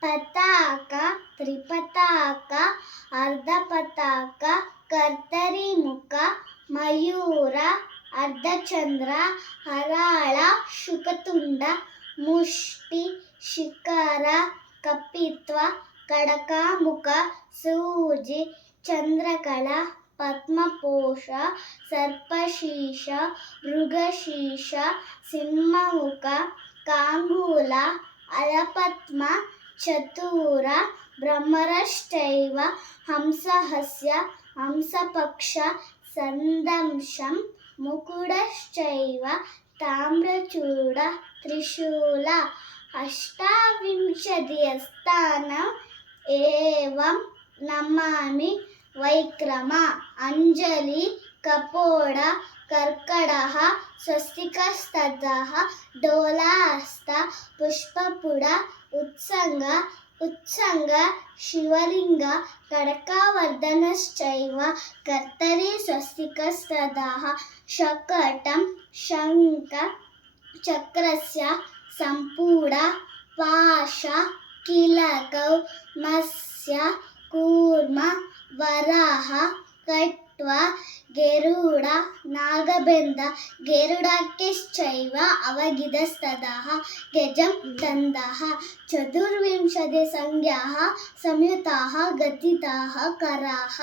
ಪತಾಕ, ತ್ರಿಪತಾಕ, ಅರ್ಧಪತಾಕ, ಕರ್ತರಿಮುಖ, ಮಯೂರ, ಅರ್ಧಚಂದ್ರ, ಹರಾಳ, ಶುಕತುಂಡ, ಮುಷ್ಟಿ, ಶಿಖರ, ಕಪಿತ್ವ, ಕಡಕಾಮುಖ, ಸೂಜಿ, ಚಂದ್ರಕಳ, ಪದ್ಮಪೋಷ, ಸರ್ಪಶೀರ್ಷ, ಮೃಗಶೀರ್ಷ, ಸಿಂಹಮುಖ, ಕಾಂಗೂಲ, ಅಲಪದ್ಮ, ಚತುರ, ಭ್ರಮರಶ್ಚೈವ, ಹಂಸಹಸ್ಯ, ಹಂಸಪಕ್ಷ, ಸಂದಂಶಂ, ಮುಕುಡಶ್ಚೈವ, ತಾಮ್ರಚೂಡ, ತ್ರಿಶೂಲ. ಅಷ್ಟಾವಿಂಶತಿಹಸ್ತಾನಂ ಏವಂ ನಮಾಮಿ ವೈಕ್ರಮ. ಅಂಜಲಿ, ಕಪೋಡ, ಕರ್ಕಟಃ, ಸ್ವಸ್ತಿಕಸ್ತತಃ, ಡೋಲಾಹಸ್ತ, ಪುಷ್ಪಪುಡ, ಉತ್ಸಂಗ, ಉತ್ಸಂಗ, ಶಿವಲಿಂಗ, ಕಡಕಾವರ್ಧನಶ್ಚೈವ, ಕರ್ತರಿ ಸ್ವಸ್ತಿಕಸ್ತತಃ, ಶಕಟಂ, ಶಂಖ, ಚಕ್ರಸ್ಯ, ಸಂಪೂಡ, ಪಾಶ, ಕಿಲಕೌ, ಮತ್ಸ್ಯ, ಕೂರ್ಮ, ವರಾಹ, ಕಟ್ವ, ಗೆರುಡ, ನಾಗಬೆಂದ, ಗೆರುಡಾಖ್ಯಶ್ಚೈವ, ಅವಗಿದಸ್ತತಃ, ಗಜಂ, ದಂದಃ. ಚತುರ್ವಿಂಶತಿ ಸಂಜ್ಞಾಃ ಸಂಯುತಾಃ ಗದಿತಾಃ ಕರಾಃ.